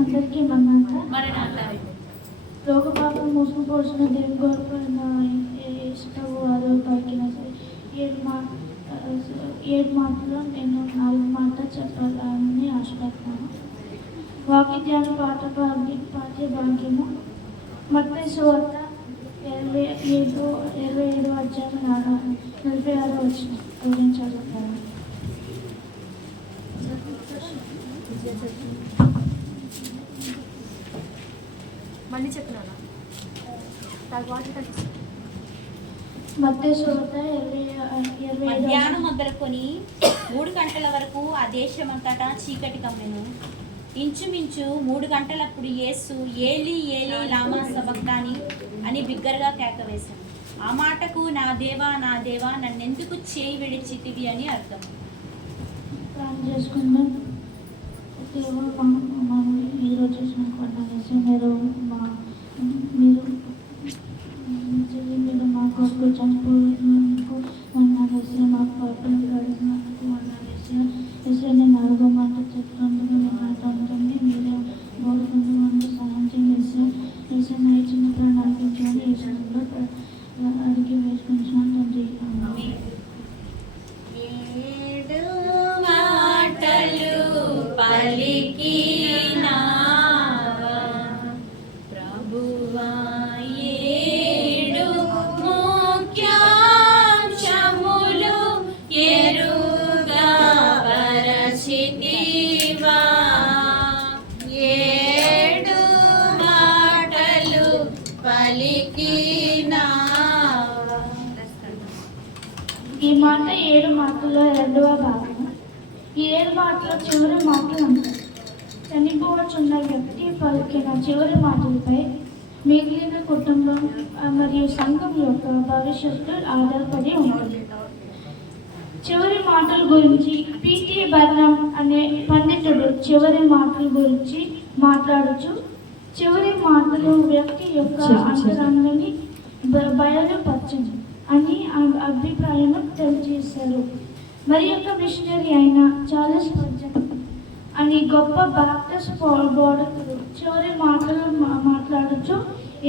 అందరికీ మరణాత లోకపాపం మోసపోసిన దేవుని కోల్పోయిన ఇష్టవు అదో పలికిన సరే 7 మాటలో నేను 4 మాటలు చెప్పాలని ఆశపడుతున్నాను. వాక్య ధ్యాన పాఠ్య భాగ్యము మత్తయి సువార్త 27 అధ్యాయం 46 వచనం వివరించగలుగుతాను. మళ్ళీ చెప్తున్నాను. మధ్యాహ్నం మొదలుకొని 3 గంటల వరకు ఆ దేశమంతటా చీకటి కమ్మెను. ఇంచుమించు 3 గంటలప్పుడు యేసు ఏలీ ఏలీ లామా సబక్తాని అని బిగ్గరగా కేక వేశాను. ఆ మాటకు నా దేవా నా దేవా నన్నెందుకు చేయి విడిచితివి అని అర్థం. చేసుకుందాం. దేవుడు ఈరోజు చేసిన మీరు మా కొరకు చనిపోయినందుకు వందనేసి మా పాపలు కడిగినందుకు వందనేసి నేను 4 మాట చెప్తుందుకు నేను మీరే బోడుకుంటూ సహాయం చేసి వేసి నైచినప్పుడు నడిపించుకొని వేసినప్పుడు అడిగి వేసుకుంటున్నాను తండ్రి. ఈ మాట 7 మాటల్లో 2వ భాగం. ఈ 7 మాటలో చివరి మాటలు ఉంటాయి. చనిపోవచ్చున్న వ్యక్తి పలికిన చివరి మాటలపై మిగిలిన కుటుంబం మరియు సంఘం యొక్క భవిష్యత్తు ఆధారపడి ఉంటుంది. చివరి మాటల గురించి పీటీ బర్నమ్ అనే పండితుడు చివరి మాటల గురించి మాట్లాడుచు చివరి మాటలు వ్యక్తి యొక్క అంతరంగాన్ని బయలుపరచండి అని అభిప్రాయం తెలియజేశారు. మరి యొక్క మిషనరీ అయిన చార్లెస్ స్పర్జన్ అని గొప్ప బాప్టిస్ట్ బోధకుడు చివరి మాటలు మాట్లాడుచు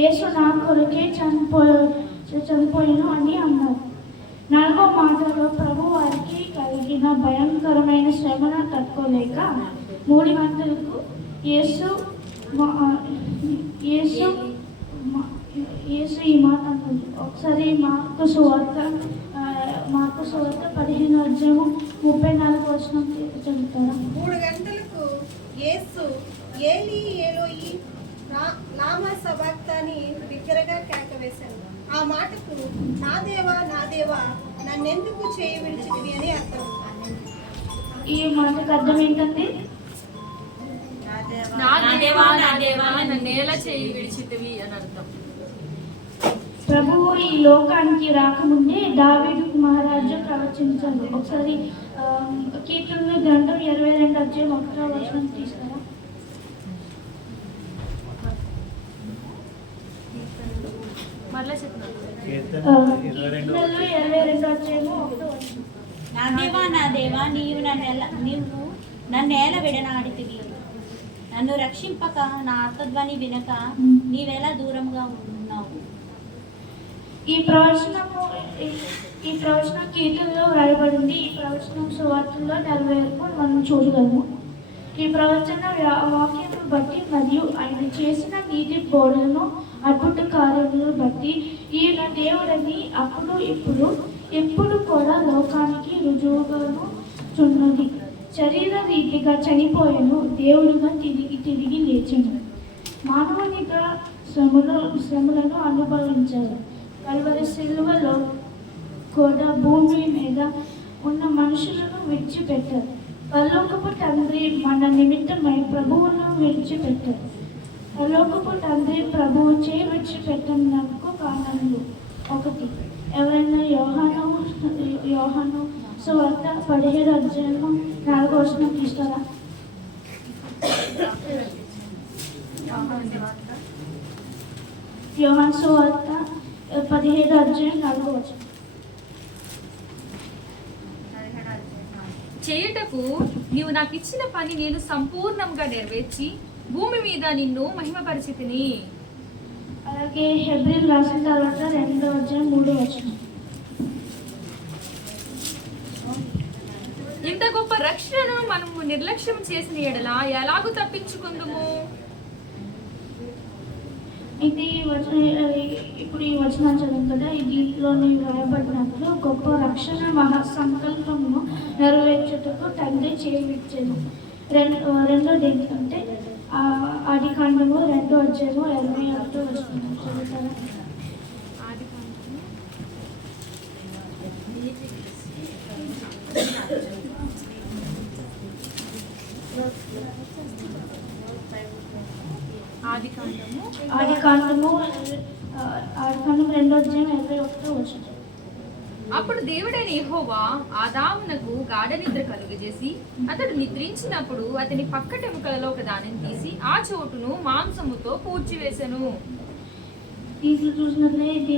యేసు నా కొరకే చనిపోయాను అని అన్నారు. 4వ మాటలో ప్రభు వారికి కలిగిన భయంకరమైన శ్రమను తట్టుకోలేక 3 గంటలకు యేసు ఈ మాట అన్నది. ఒకసారి మార్కు సువార్త 15 అధ్యాయం 34 వచనం చదువుతారా? 3 గంటలకు యేసు ఏలీ ఏలోయి లామా సబక్తాని బిగ్గరగా కేక వేశాను. ఆ మాటకు నా దేవా నన్నెందుకు చేయి విడిచితివి అని అర్థం. ఈ మాటకు అర్థం ఏంటంటే ప్రభువు ఈ లోకానికి రాకముందే దావీదు మహారాజు ప్రవచించాడు. ఒకసారి కీర్తనల గ్రంథం 22 అధ్యాయం 1వ వచనం తీసుకురా. కీర్తనలు 22 అధ్యాయము 1వ వచనం. నా దేవా నీవు నన్నేల విడనాడితివి. నన్ను రక్షింపక నా ఆర్తధ్వని వినక నీవెలా దూరంగా ఉన్నావు. ఈ ప్రవచనం కీర్తనలో వ్రాయబడింది. ఈ ప్రవచనం సువార్తల్లో నెరవేర్పు మనం చూడగలము. ఈ ప్రవచన వాక్యమును బట్టి మరియు ఆయన చేసిన నీతి బోధలను అద్భుత కార్యములను బట్టి ఈయన దేవుడని అప్పుడు ఇప్పుడు ఎప్పుడు కూడా లోకానికి రుజువుగాను చున్నది. శరీర రీతిగా చనిపోయాను, దేవుడుగా తిరిగి లేచను. మానవునిగా శ్రమలను అనుభవించారు. కల్వరి సిలువలో కూడా భూమి మీద ఉన్న మనుషులను విడిచిపెట్టారు. పరలోకపు తండ్రి మన నిమిత్తమై ప్రభువును విడిచిపెట్టారు. పరలోకపు తండ్రి ప్రభువు చేయి విడిచిపెట్టినందుకు కారణాలు 1. ఎవరైనా యోహాను సువార్త 17 అధ్యాయము 4వ వచనం తీస్తారా? యోహాను సువార్త 17 అధ్యాయం 4వ వచనం. చేయుటకు నీవు నాకు ఇచ్చిన పని నేను సంపూర్ణంగా నెరవేర్చి భూమి మీద నిన్ను మహిమపరిచితిని. అలాగే హెబ్రీలు రాసిన తర్వాత 2:3. ఇంత గొప్ప రక్షణను మనము నిర్లక్ష్యం చేసిన ఎడల ఎలాగూ తప్పించుకుందుము? ఇది ఇప్పుడు ఈ వచనం చదువు కదా, దీంట్లోని వ్రాయబడినట్లు గొప్ప రక్షణ మహా సంకల్పమును నెరవేర్చుటకు తండ్రి చేయించెను. రెండోది ఏంటంటే ఆది కాండము 2:21 చదువుతారా? ఆది కాండము 2:21. అప్పుడు దేవుడైన యెహోవా ఆదామునకు గాఢ నిద్ర కలుగజేసి అతడు నిద్రించినప్పుడు అతని పక్కటెముకలలో ఒక దానిని తీసి ఆ చోటును మాంసముతో పూడ్చివేసెను. దీంట్లో చూసినట్లయితే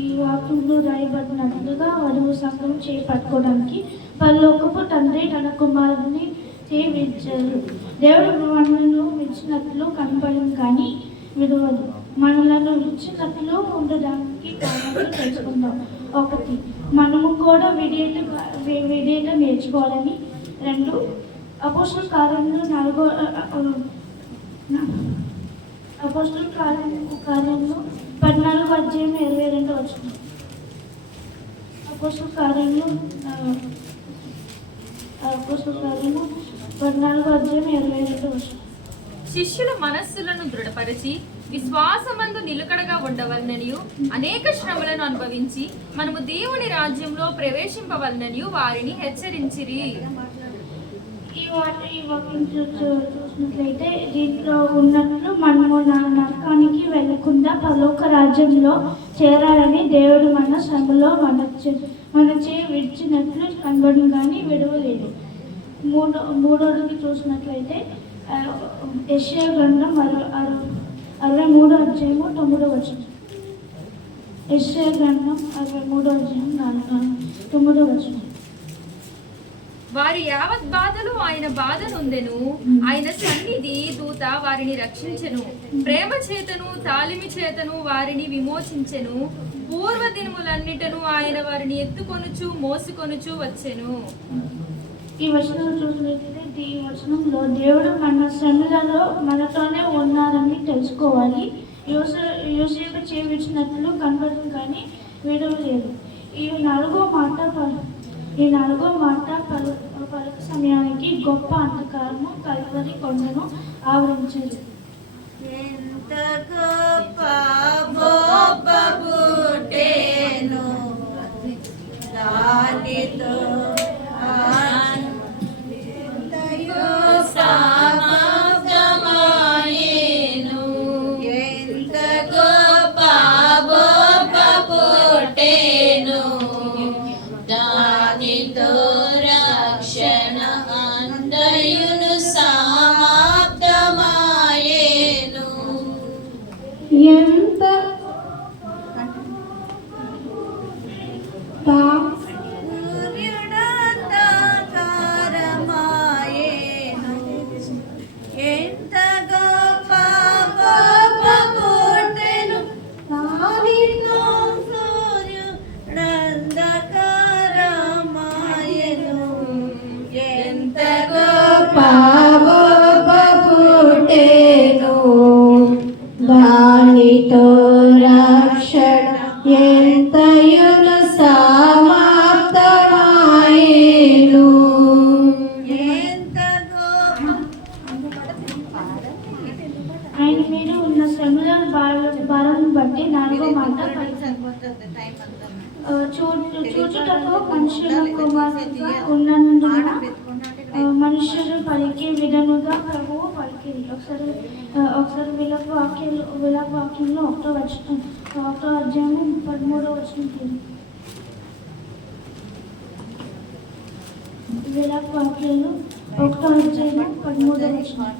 ఈ వాక్యంలో రాయబడినట్లుగా వారు సంఘం చేపట్టుకోవడానికి పరలోకపు తండ్రి తన కుమారుని చేయించారు. దేవుడు మనలను విడిచినట్లు కనపడను కానీ విడవదు. మనలను విడిచినట్లు ఉండడానికి కారణాలు తెలుసుకుందాం. 1, మనము కూడా విడేట నేర్చుకోవాలని. 2, అపోస్తలుల కార్యములు 14:22. అపోస్తలుల కార్యములు 14:22. శిష్యుల మనస్సులను దృఢపరిచి విశ్వాసమందు నిలకడగా ఉండవలననియు అనేక శ్రమలను అనుభవించి మనము దేవుని రాజ్యంలో ప్రవేశింపవలననియు వారిని హెచ్చరించిరి. ఈ వాక్యం చూసినట్లయితే దీంట్లో ఉన్నట్లు మనము నరకానికి వెళ్ళకుండా పరలోక రాజ్యంలో చేరాలని దేవుడు మన శ్రమలో మన విడిచినట్లు కనబడును కానీ విడవలేదు. మూడోది చూసినట్లయితే యెషయా గ్రంథం 63:9. యెషయా గ్రంథం 63:9. వారి యావత్ బాధలు ఆయన బాధ నొందెను, ఆయన సన్నిధి దూత వారిని రక్షించెను. ప్రేమ చేతను తాలిమి చేతను వారిని విమోచించెను. పూర్వ దినములన్నిటను ఆయన వారిని ఎత్తుకొనుచు మోసుకొనుచు వచ్చెను. ఈ వచనం చూసినట్లయితే ఈ వచనంలో దేవుడు మన శ్రమలలో మనతోనే ఉన్నారని తెలుసుకోవాలి. యోసేపు చేయించినట్లు కనబడదు కానీ విడవలేదు. ఈ నాలుగో మాట పలుకు సమయానికి గొప్ప అంధకారము కల్వరి కొండను ఆవరించారు. ఎంత గొప్ప బొబ్బుటేను దానితో సమాగమాయేను. ఎంత గొప్ప బొబ్బుటేను దానితో రక్షణ అందయును సమాప్తమాయేను. ఎంత సూర్యుడంధకారమాయేను. ఎంత గొప్ప బొబ్బుటెను దానితో సూర్యుడంధకారమాయేను. ఎంత గొప్ప బొబ్బుటెను దానితో రక్షణ ఎంతయును సమాప్తమాయేను. ఎంత ఆయన మీద ఉన్న శ్రమల భారాన్ని బట్టి నాలుగో మాట చూచుటకు మనుషుల కుమారుడుగా ఉన్నందున మనుషులు పలికే విధముగా ప్రభువు పలికింది. ఒకసారి విలాప వాక్యంలో 1వ అధ్యాయం 13వ వచనం. విలాప వాక్యాలు 1వ అధ్యాయం 13వ వచనం.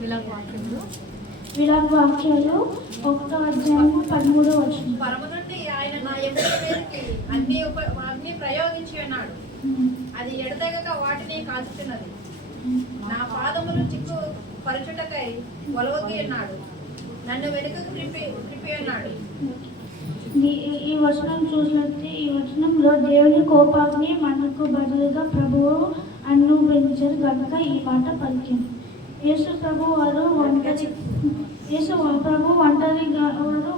విలాప వాక్యములు విలాప వాక్యాలు 1వ అధ్యాయం 13వ వచనం. పరమ నుండి ఆయన నా ఎముక మీదకి అన్ని ప్రయోగించి ఉన్నాడు. అది ఎడతెగక వాటిని కాచుతున్నది. నా పాదములు చిక్కు పరచుటకై ఒలవగి ఉన్నాడు. నన్ను వెనుకకు త్రిప్పి ఉన్నాడు. ఈ వచనం చూసినట్లయితే ఈ వచనంలో దేవుని కోపాన్ని మనకు బదులుగా ప్రభువు అనుభవించారు కనుక ఈ మాట పలికింది. యేసు ప్రభు వారు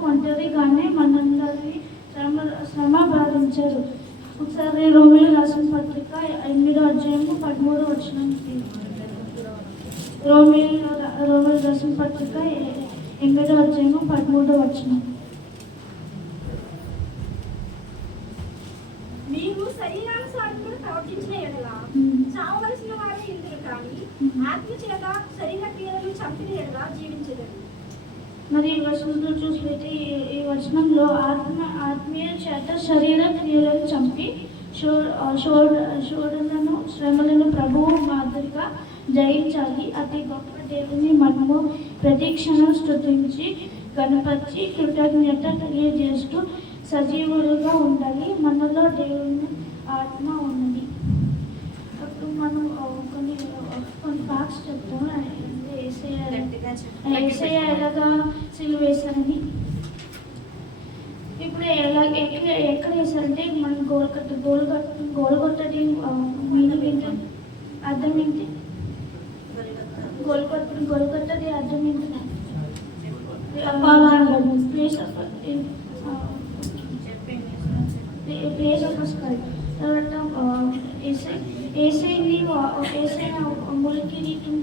ఒంటరిగానే మనందరి శ్రమ భరించారు. ఒకసారి రోమియోలు రాసిన పత్రిక 8వ అధ్యాయము 13వ వచనం. రోమియోలు రాసిన పత్రిక 8వ అధ్యాయము 13వ వచనం. నీవు శరీరానుసారంగా ప్రవర్తించిన ఎడల చావవలసిన వారే ఇందురు కానీ ఆత్మ చేత శరీర క్రియలను చంపిన ఎడల జీవించలేదు. మరి ఈ వచనంలో చూసినట్లయితే ఈ వచనంలో ఆత్మీయ చేత శరీర క్రియలను చంపి శోధనలను శ్రమలను ప్రభువు మాదిరిగా జయించాలి. అతి గొప్ప దేవుని మనము ప్రతి క్షణం స్తుతించి గణపతి కృతజ్ఞత తెలియజేస్తూ సజీవులుగా ఉండాలి. మనలో దేవుని ఆత్మ ఉన్నది. అప్పుడు మనం కొన్ని ఫ్యాక్ట్స్ చెప్తాం. ఏసయ్య ఎలాగా సిలువ వేశారని. ఇప్పుడు ఎక్కడ వేశారంటే మనం గోల్గొట్టది మీనింగ్ ఏంటి, అర్థం ఏంటి? గోల్గొట్టది అర్థం ఏంటి? Place of skull. తర్వాత ఏసైని మురికి నీటితో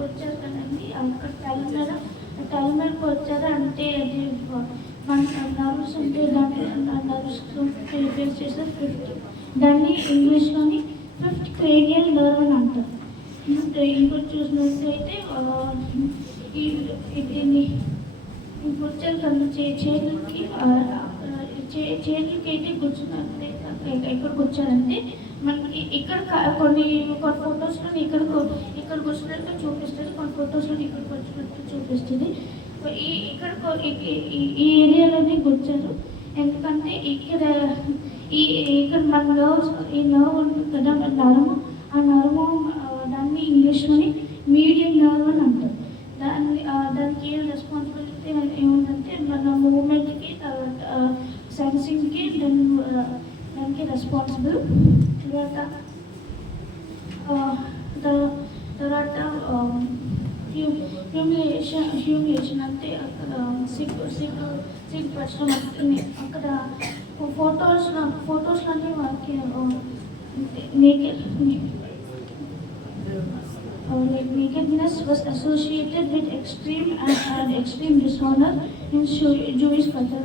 వచ్చారు కదండి. అక్కడ తల మీదకి వచ్చారు అంటే అది మన నర్వ్స్ అంటే దాన్ని నర్వ్స్ ఫేస్ చేస్తారు 50. దాన్ని ఇంగ్లీష్లోని 5th క్రేనియల్ నర్వ్ అని అంటారు. ఇంకోటి చూసినట్లయితే వచ్చారు కదా చేతులకి అయితే కూర్చున్నట్లయితే ఎక్కడికి వచ్చారంటే మనకి ఇక్కడ కొన్ని ఫొటోస్లో ఇక్కడ కూర్చున్నట్టు చూపిస్తుంది, కొన్ని ఫొటోస్లో ఇక్కడికి వచ్చినట్టు చూపిస్తుంది. ఇక్కడ ఈ ఏరియాలోనే కూర్చారు. ఎందుకంటే ఇక్కడ మన నర్వ్స్, ఈ నర్వ్ ఉంటుంది కదా నర్వ్, ఆ నర్వ్ దాన్ని ఇంగ్లీష్లోని మీడియం నర్వ్ అని అంటారు. దానికి ఏం రెస్పాన్సిబిలిటీ ఏముందంటే మన మూమెంట్కి తర్వాత సెన్సింగ్కి దానికి రెస్పాన్సిబుల్. తర్వాత హ్యూమిలేషన్ అంటే అక్కడ సిగ్గుపరచడం. అక్కడ ఫొటోస్లోనే వాళ్ళకి nakedness was associated with extreme dishonor in Jewish culture.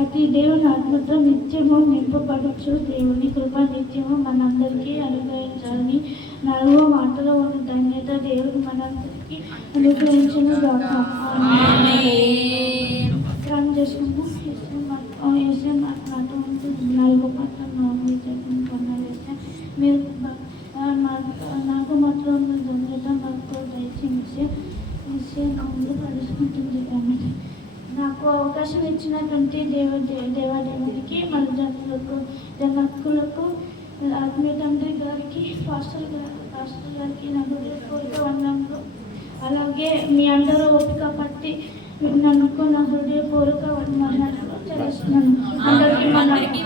అతి దేవుని ఆత్మతో నిత్యము నింపబడచ్చు. దేవుని కృప నిత్యము మనందరికీ అనుగ్రహించాలని 4వ మాటలో ఉన్న ధన్యత దేవుడు మనందరికీ అనుగ్రహించను గాక. ప్రార్థన చేసుకుంటూ వేసే మాట్లాడుతూ ఉంటుంది. 4వ మాట వేస్తే మీరు నాకు మాత్రం ఉన్న ధన్యత నాకు దయచేసి నా ముందు ప్రదర్శించింది. నాకు అవకాశం ఇచ్చినటువంటి దేవాదేవునికి మన జనకులకు ఆత్మీయ తండ్రి గారికి పాస్టర్ గారికి నా హృదయపూర్వక వందనములు. అలాగే మీ అందరూ ఓపిక పట్టి నన్ను నా హృదయపూర్వక వందనాలు చేస్తున్నాను. అందరికీ